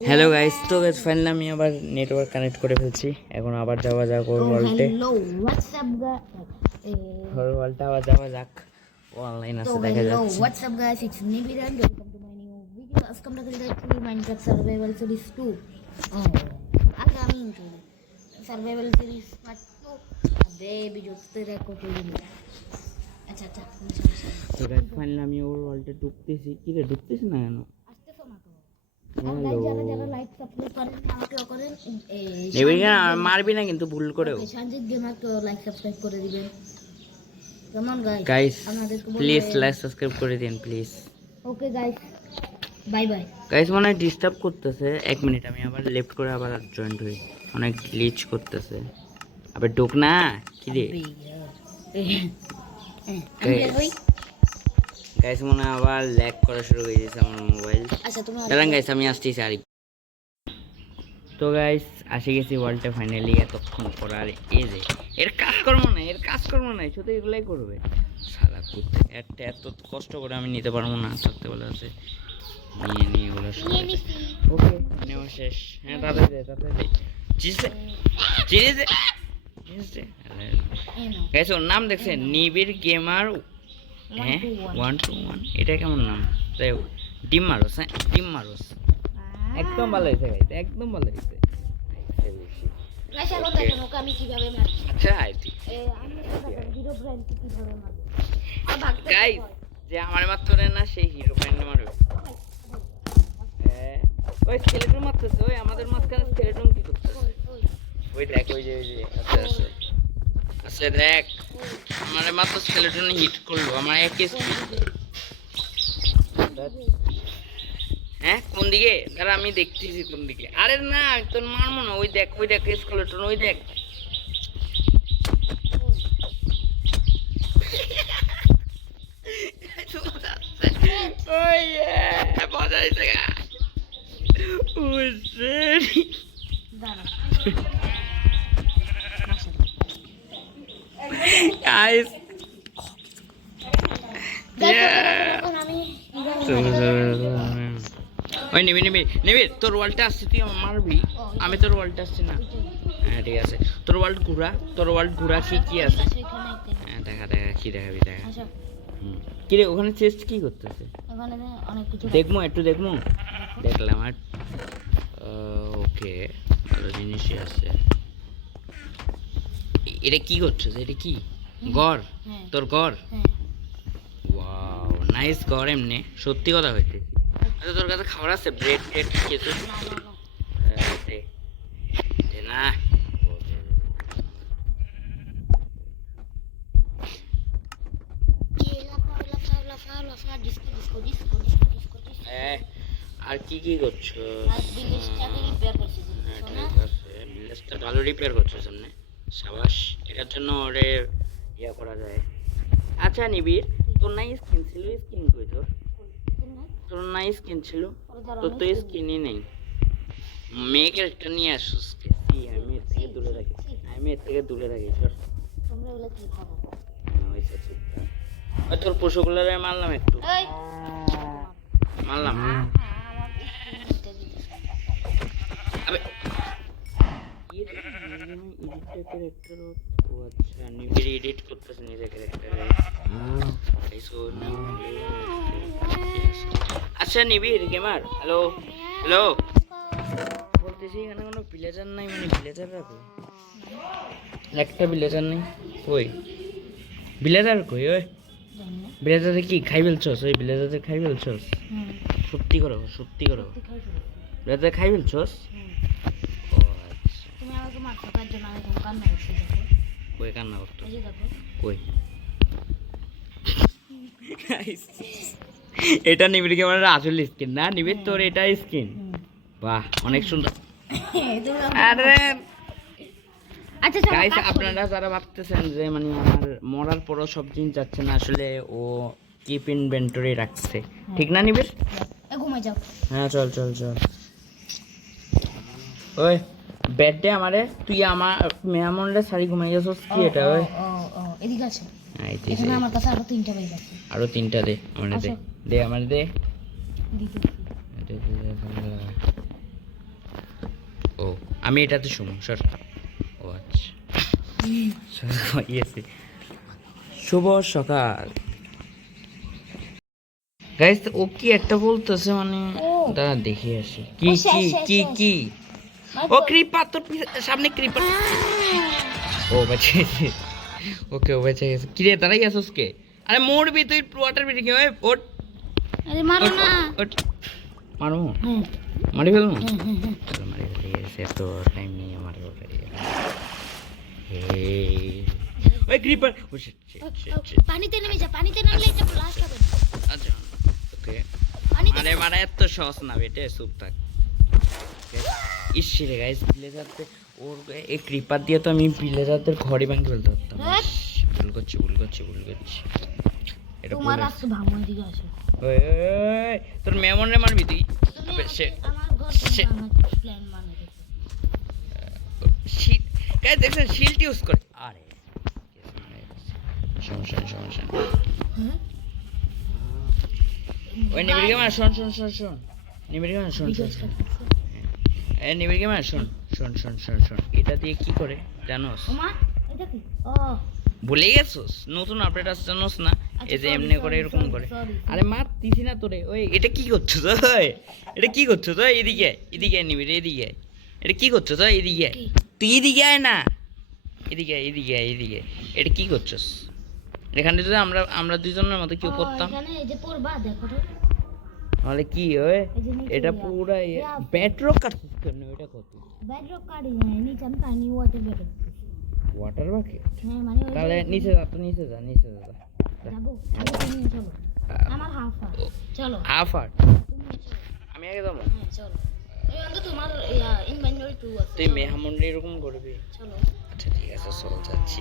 Hello guys, তো guys finally আমি আবার নেটওয়ার্ক কানেক্ট করে ফেলছি। এখন আবার যাওয়া যাক ওর ওয়ার্ল্ডে। হ্যালো হোয়াটসঅ্যাপ ওর ওয়ার্ল্ডে আবার যাওয়া যাক, ও অনলাইন আছে দেখা যাচ্ছে। WhatsApp guys, it's Nibir and welcome to my new video. আজকে আমরা খেলতে যাচ্ছি মাইনক্রাফট সার্ভাইভাল সিরিজ 2। আগে আমি সার্ভাইভাল সিরিজ পার্ট 2 আবে ভিডিওতে রেকর্ড করে দিই। আচ্ছা তো গাইস ফাইনালি আমি ওর ওয়ার্ল্ডে ঢুকতেছি। কি রে ঢুকতেছ না কেন? আসতেছো না তো? আর গাইস যারা লাইক সাবস্ক্রাইব করেন আমাকে করেন। নেবেন না, মারবি না কিন্তু ভুল করেও। সঞ্জিত গেমারকে লাইক সাবস্ক্রাইব করে দিবেন। কেমন গাইস প্লিজ লাইক সাবস্ক্রাইব করে দিন please. Okay guys, bye bye. Guys মনে হয় ডিস্টার্ব করতেছে। 1 মিনিট আমি আবার লেফট করে আবার জয়েন্ট হই। অনেক গ্লিচ করতেছে। আবে ঢুক না কি রে গাইস, মনে হয় আবার ল্যাগ করা শুরু হয়ে গেছে আমার মোবাইল। আচ্ছা তুমি দাঁড়ান গাইস, আমি আসতেছি আর। তো গাইস আসে গেছি ওয়ার্ল্ডে ফাইনালি। এতক্ষণ করার এই যে এর কাজকর্ম নাই শুধু এগুলাই করবে সারা করতে। এত কষ্ট করে আমি নিতে পারবো না, থাকতে বলে আছে নিয়ে এগুলো ওকে নেওয়া শেষ। হ্যাঁ তাড়াতাড়ি চিজ গাইস ওর নাম দেখছেন? নিবিড় গেমার। হ্যাঁ 121, এটা কেমন নাম? তাই ডিম মারোস। হ্যাঁ ডিম মারোস, একদম ভালো হয়েছে গাইস, একদম ভালো হয়েছে। আমি কিভাবে মারি। আচ্ছা আইতি আমি হিরো ব্র্যান্ড কিভাবে মারি গাইস, যে আমার মাত্র না সেই হিরো ব্র্যান্ড মারবে। ওই স্কেলেটন মারতেছে, ওই আমাদের মাঝখানে স্কেলেটন কি করতেছে? ওই দেখ, ওই যে আচ্ছা দেখ, আমার মাত্র স্কেলেটন হিট করলো আমার এক হ্যাঁ কোন দিকে? দাঁড়া আমি দেখতেছি কোন দিকে। আরে না তোর মারবো না, ওই দেখ স্কেলেটন, ওই দেখ। Guys, ওই নিবি তোর ওয়ালটা আসছে, তুই আমার মারবি। আমি তোর ওয়ালটা আসছি না। হ্যাঁ ঠিক আছে, তোর ওয়ার্ল্ড ঘুরা কি আছে? হ্যাঁ দেখা কি দেখাবি দেখা। কি রে ওখানে চেস্ট কি করতেছে? দেখবো দেখলাম। আর ওকে ভালো জিনিসই আছে। এটা কি করছিস? এটা কি ঘর? তোর ঘর? ওয়াও নাইস ঘর। এমনি সত্যি কথা হইছে। আচ্ছা তোর কাছে খাবার আছে? ব্রেড কিছু না? আর কি করছো? ভিলেজটা ভালো রিপেয়ার করছো সামনে, সাবাস। এটার জন্য ওরে ইয়া করা যায়। আচ্ছা নিবিড়, তোর নাই স্কিন ছিল? স্কিন কই তোর নাই স্কিন ছিল? তোর তো স্কিনই নেই। মেয়ে ক্যারেক্টার নিয়ে আসছিস? আমি এর থেকে দূরে রাখি সর। তোর পশুগুলোরে মারলাম একটু, মারলাম। এডিট করতেছে নিজের ক্যারেক্টারে। আচ্ছা নিবিড় গেমার, হ্যালো বলতেছি, এখানে কোনো ভিলেজার নাই? মানে ভিলেজার রাখো, একটা ভিলেজার নেই। ওই ভিলেজার কই? ওই ভিলেজারে কি খাই ফেলছস? ওই ভিলেজারে খাই ফেলছস? সত্যি করো ভিলেজারে খাই ফেলছস? কই কান্না করতো? কই এটা নিবিড় গেমারের আসল স্কিন না? নিবিড় তোর এটা স্কিন? বাহ অনেক সুন্দর। আরে গাইস আপনারা যারা ভাবতেছেন যে মানে আমার মরার পরও সব জিনিস যাচ্ছে না, আসলে ও কিপ ইনভেন্টরি রাখছে, ঠিক না নিবিড়? হ্যাঁ চল ওই বেড ডে আমারে, তুই আমার মেয়ামনরে সারি ঘুমাই যাচ্ছিস কি? এটা ওই এদিকে আছে, এখানে আমার কাছে আরো 3টা বাইক আছে। আরো 3টা দে আমারে, দে আমারে দে। ও আমি এটাতে শুনো সর। ও আচ্ছা ইয়েছে। শুভ সকাল গাইস। ও কি একটা বলতেছে মানে ও। দাঁড়া দেখে আসি কি ও, শেষ, কি শেষ, কি শেষ। কি। My O God. ক্রিপার তোর সামনে ক্রিপার। ও বেঁচে গেছে। ওকে ও বেঁচে গেছে। কিরে দাঁড়াই আসোস কে? আরে মরবি তুই ওয়াটার বিটে কি হয় ওট আরে মারো না। ওট মারো হুম মারি ফেলবো। হুম হুম হুম। চলো মারি ফেলে গেছে এত টাইম নেই আমার ওটাই। ওই ক্রিপার ও শিট শিট শিট শিট। পানিতে নেমে যা, পানিতে নামলে এটা ব্লাস্ট হবে। আচ্ছা ওকে। পানিতে আরে মারা এত সহজ না বেটে চুপ থাক। ইস রে গাইস ভিলেজারতে ওর এই ক্রিপার দিয়ে তো আমি ভিলেজারদের ঘরে ভাঙতে ফেলতে পারতাম। হ্যাঁ। ভুল করছি ভুল করছি ভুল করছি। এটা তোমার ভুল আসছে ভাঙো দিকে আসো। ওই ওই, তোর মেমনে মারবি তুই। তুমি সে আমার ঘর সে- ভাঙার প্ল্যান বানাই দিছো। শিট গাইস দেখছেন শিল্ড ইউজ করে। আরে সমস্যা নেই, সমস্যা নেই। হ্যাঁ ওই নিবিড় গেমার শোন শোন শোন শোন নিবিড় গেমার শোন শোন শোন। এই নিবিড় গেমার শোন শোন শোন শোন শোন। এটা দিয়ে কি করে জানোস? ওমা এটা কি? ও ভুলে গেছোস? নতুন আপডেট আসছে জানোস না? এই যে sorry, এমনি করে sorry, এরকম sorry, করে। sorry, আরে মার দিছি না তোরে। ওই এটা কি করছো তুই? এটা কি করছো তুই? এদিকে এদিকে নিবিড় এদিকে আয়। এটা কি করছো তুই? এদিকে আয়। কি? তুই এদিকে আয় না। এদিকে আয়, এদিকে আয়, এদিকে আয়। এটা কি করছস? এখানে যদি আমরা আমরা দুইজনের মতো কেউ ও, পড়তাম এখানে এই যে পড়বা দেখো তো। তাহলে কি হয়? এই যে নিচে এটা ইয়া, পুরা ইয়া। ব্যাটরক কাটছিস কেন? এটা কত? বেডরক কাটি যায় নিচে, আমি পানি ওয়াটার বেডরক। Water bucket? হ্যাঁ মানে ওই যে- তাহলে নিচে যা তো নিচে যা নিচে যা। যাবো আগে তুমি চলো। আমার হাফ চলো হাফ আর তুমি চলো। আমি আগে যাবো। হ্যাঁ চলো। এই অন্ত তোমার ইনভেন্টরি 2 আছে। তুই চলো, মেহামন্ডি এরকম করবি? চলো আচ্ছা ঠিক আছে চল যাচ্ছি।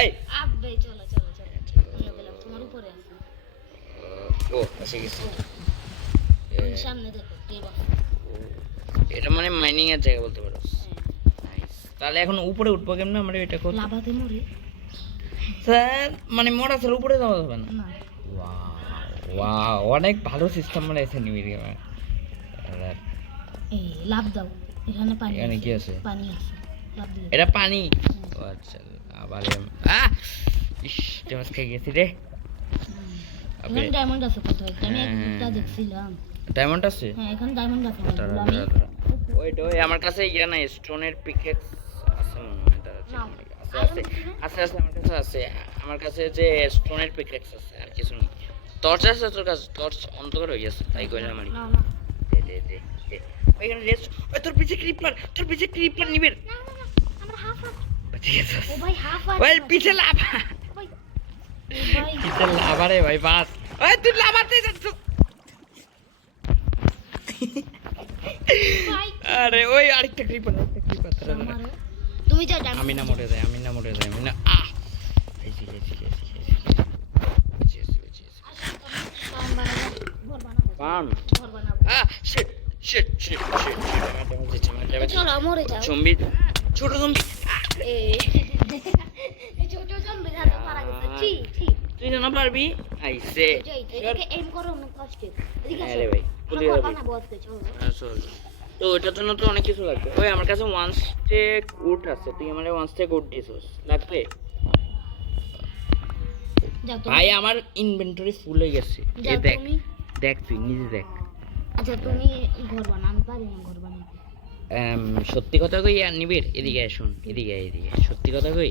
এই আবে চলো চলো চলো। আমি গেলাম তোমার উপরে আছে। ও এসে গেছি। তুমি সামনে দেখো কে বা। এটা মানে মাইনিং এর জায়গা বলতে পারো। হ্যাঁ তাহলে এখন উপরে উঠবো কেমনে আমরা? এটা কত লাভাতে মরি স্যার মানে মোড়া স্যার উপরে যাওয়া যাবে না? না। ওয়াও অনেক ভালো সিস্টেম বানাইছে নিবিড় গেমার। এই লাভ দাও, এখানে পানি এখানে কি আছে? পানি আছে, লাভ দিও। এটা পানি? ও আচ্ছা আবার ইস টেমাস খেয়ে গেছি রে। এখানে ডায়মন্ড আছে কোথায়? আমি হ্যাঁ, একটা দেখছিলাম। ডায়মন্ড আছে? হ্যাঁ এখানে ডায়মন্ড আছে। দাঁড়া, আমি দাঁড়া, দাঁড়া। ওইটা ওই আমার কাছে ইয়া নাই স্টোনের পিকেক্স আছে মনে হয়। দাঁড়া, নাও। আছে আছে আছে আছে আমার কাছে আছে। আমার কাছে যে স্টোনের পিকেক্স আছে আর কিছু নেই। টর্চ আছে তোর কাছে? টর্চ অন্ধকার হয়ে গেছে তাই কইলাম আমি। না না দে দে দে দে। ওইখানে রেস্ট। ওই তোর পিছে ক্রিপার, তোর পিছে ক্রিপার নিবে। না না আমার হাফ ঠিক আছে। ও ভাই হাফ ওই পিছে লাভা। ভাই ও ভাই পিছে লাভা রে ভাই বাস। ওই তুই লাভাতে যাচ্ছ। ভাই আরে ওই আরেকটা ক্রিপার আমারে তুমি যা ডায়মন্ড আমি না মরে যাই আমি না মরে যাই আমি না এই জি এই জি এই জি ফার্ম বানাবো, ঘর বানাবো, পাম ঘর বানাবো। শিট শিট শিট শিট চলো মরে যাও। জম্বি ছোট জম্বি। এই ছোট জম্বি হাতে মারা গেছে। ছি ছি তুই না পারবি আইসে। এটাকে এম করো না কষ্টে। এদিকে আসো। আরে ভাই আমরা তুই ঘর বানাবো আজকে, চলো। চল। তো ওটার জন্য তো অনেক কিছু লাগবে। ওই আমার কাছে ওয়ান স্টেক উড আছে। তুই আমারে ওয়ান স্টেক উড দিছিস লাগবে? যাও তুমি। ভাই আমার ইনভেন্টরি ফুল হয়ে গেছে। যাও এই দেখ তুমি। দেখ তুই নিজে দেখ। আচ্ছা তুমি ঘর বানাও, আমি পারি না ঘর বানাতে। সত্যি কথা কই আর নিবিড় এদিকে আয় শোন এদিকে আয় এদিকে। সত্যি কথা কই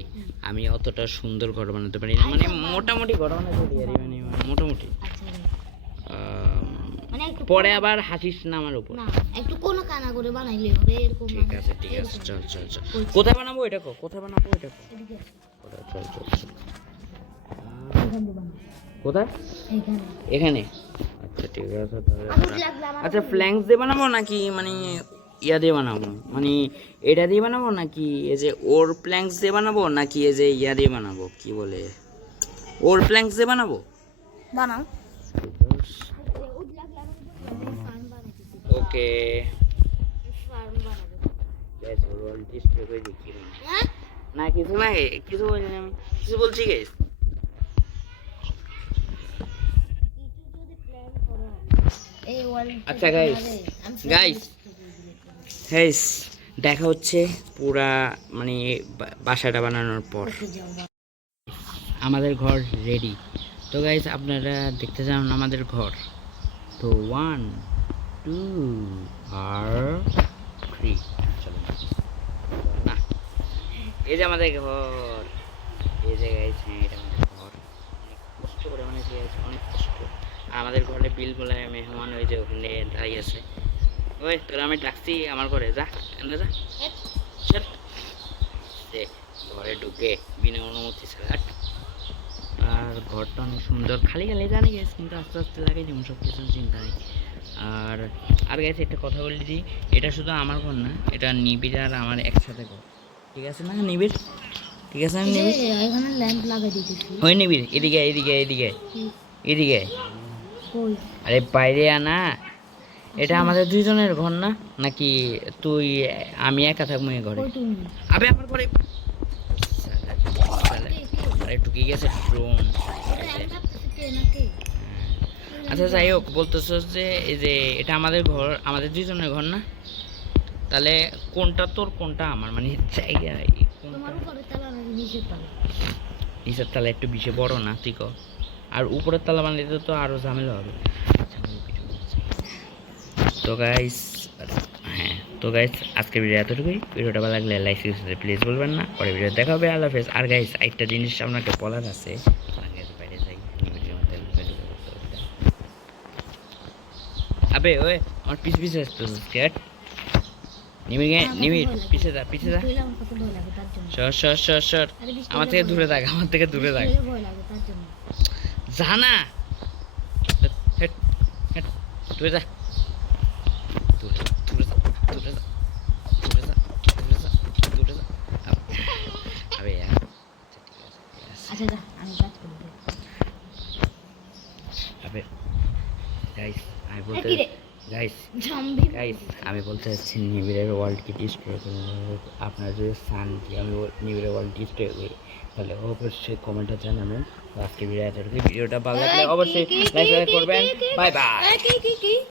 আমি অতটা সুন্দর ঘর বানাতে পারি না। মানে মোটামুটি ঘর বানাতে পারি আর মানে মোটামুটি। আচ্ছা রে। মানে একটু পরে আবার হাসিস না আমার উপর। না একটু কোন কানা করে বানাইলে হবে এরকম। ঠিক আছে ঠিক আছে চল চল চল। কোথায় বানাবো এটা কো? কোথায় বানাবো এটা কো? এদিকে আসো। কোথায়? চল চল চল। এখান দিয়ে বানাও। কোথায়? এইখানে। এখানে? আচ্ছা ঠিক আছে তাহলে। আমার লাগবে আমার। আচ্ছা ফ্ল্যাঙ্কস দিয়ে বানাবো নাকি মানে ইয়া দিয়ে বানাবো? মানে এটা দিয়ে বানাবো নাকি এই যে ওর প্ল্যাঙ্কস দিয়ে বানাবো নাকি এই যে ইয়া দিয়ে বানাবো কি বলে ওর প্ল্যাঙ্কস দিয়ে বানাবো? বানাও। উড লাগলে আমি ফার্ম বানাইতেছি। ওকে ফার্ম বানাবো। গাইস ওর ডিস্ট্রিক্ট হয়ে দেখি হ্যাঁ? না কিছু না কিছু বলি না আমি কিছু বলছি গাইস। কিছু যদি প্ল্যান করো এই ওয়ার্ল্ড। আচ্ছা গাইস গাইস হেস দেখা হচ্ছে পুরা মানে বাসাটা বানানোর পর। ওকে যাও বা। আমাদের ঘর রেডি। তো গাইস আপনারা দেখতে চান আমাদের ঘর, তো 1 2 আর 3 চলো না। এই যে আমাদের ঘর, এই যে গাইস, হ্যাঁ এটা আমাদের ঘর। অনেক কষ্ট করে মানে অনেক কষ্ট। আর আমাদের ঘরে বিল বলে মেহমান ওই যে ওখানে দাঁড়িয়ে আছে। ওই তোরা আমি ডাকছি আমার ঘরে, যা এনে যা, চল। ঘরে ঢুকে বিনা অনুমতি ছাড়া হাট। আর ঘরটা অনেক সুন্দর, খালি খালি জানি গেছে, কিন্তু আস্তে আস্তে লাগাই যেমন সব কিছু চিন্তা নেই। আর আর গেছে একটা কথা বলে দিই, এটা শুধু আমার ঘর না, এটা নিবিড় আর আমার একসাথে ঘর, ঠিক আছে না নিবিড়? ঠিক আছে না নিবিড়? এখানে ল্যাম্প লাগাই দিতেছি। ওই নিবিড় এদিকে এদিকে এদিকে এদিকে। কই? আরে বাইরে আনা, এটা আমাদের দুইজনের ঘর না নাকি? তুই আমি একা থাকবো এই ঘরে? কই তুমি? আবে আমার ঘরে আরে ঢুকে গেছে ড্রোন। আমি ভাবতেছি কে না কে। আচ্ছা যাই হোক, বলতেছো যে এই যে এটা আমাদের ঘর, আমাদের দুইজনের ঘর না? তাহলে কোনটা তোর কোনটা আমার, মানে জায়গা তোমার উপরে তালা নাকি নিচের তালা? নিচের তালা একটু বেশি বড় না তুই কর, আর উপরের তালা বানাইতে তো আরো ঝামেলা হবে। তো গাইস, হ্যাঁ তো গাইস আজকের ভিডিও এতটুকুই। ভিডিওটা ভালো লাগলে লাইক শেয়ার প্লিজ বলবেন না। পরে ভিডিও দেখা হবে, আল্লাহ হাফেজ। আর গাইস একটা জিনিস আপনাকে বলার আছে, বাইরে যাই আবে ওই আমার পিছে পিছে আসতেছিস কেট? নিমির পিছে যা পিছে যা, কইলে আমার কত ভয় লাগে তার জন্য। সর সর সর সর, আরে বৃষ্টি আমার হলে থেকে ভয় দূরে লাগে। থাক, আমার থেকে দূরে থাক, বৃষ্টি হলে ভয় লাগে তার জন্য। যা না, হেট হেট দূরে যা, দূরে যা দূরে যা দূরে যা দূরে যা দূরে যা দূরে যা। আবে আচ্ছা যা, আমি কাজ করব। আবে গাইস আমি বলতে কি রে? গাইস জম্বি গাইস আমি বলতে চাচ্ছি নিবিড়ের ওয়ার্ল্ড কি ডিস্ট্রয় করুন। আপনারা যদি চান যে আমি নিবিড়ের ওয়ার্ল্ড ডিস্ট্রয় করি, তাহলে অবশ্যই কমেন্টে জানাবেন। আজকে ভিডিওটা ভালো লাগলে অবশ্যই লাইক করবেন। Bye bye. কি